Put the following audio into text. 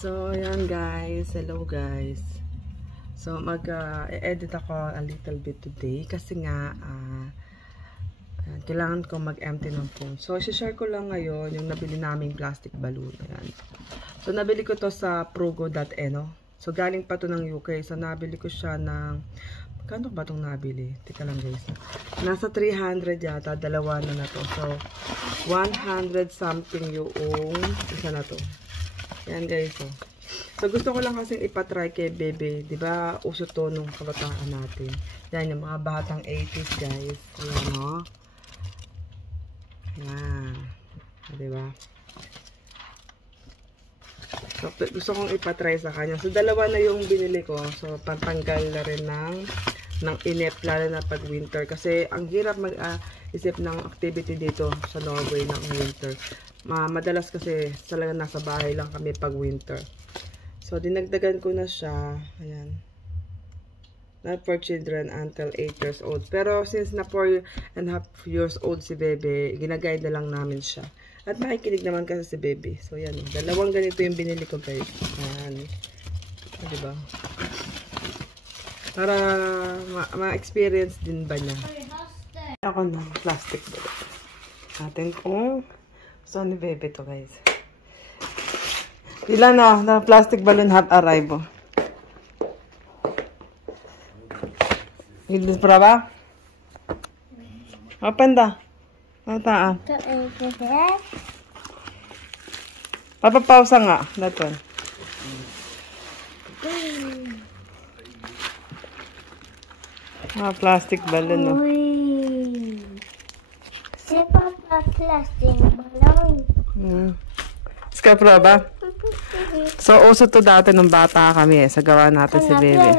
So, ayan guys. Hello guys. So, mag-edit ako a little bit today kasi nga kailangan ko mag-empty ng phone. So, share ko lang ngayon yung nabili naming plastic balloon. Ayan. So, nabili ko to sa Progo.no. So, galing pa to ng UK. So, nabili ko siya ng magkano ba itong nabili? Teka lang guys. Nasa 300 yata. Dalawa na to. So, 100 something yung isa na to. Yan guys, oh. So gusto ko lang kasing ipatry kay Bebe, 'di ba? Uso to nung kabataan natin. Yan yung mga batang 80s, guys. Ayan, oh. Yan. 'Di ba? So gusto kong ipatry sa kanya. So dalawa na yung binili ko. So pantanggal na rin ng init, lalo na pag winter kasi ang hirap mag-isip ng activity dito sa Norway ng winter. Madalas kasi talaga nasa bahay lang kami pag winter. So, dinagdagan ko na siya. Ayan. Not for children until 8 years old. Pero, since na 4.5 years old si Bebe, ginaguide na lang namin siya. At makikinig naman kasi si Bebe. So, yan. Dalawang ganito yung binili ko, guys. Ayan. Diba? Para ma-experience din ba niya. Ako na, plastic balloon. Natin kung so, ni Bebe to, guys. Ilan na plastic balloon have arrived. Gilid para ba? Open da. Ata. Papapausa nga. Daton. Plastic balloon, no? Siapa plastic balloon? Ska ba? So, uso to dati nung bata kami sa gawa natin si Bebe.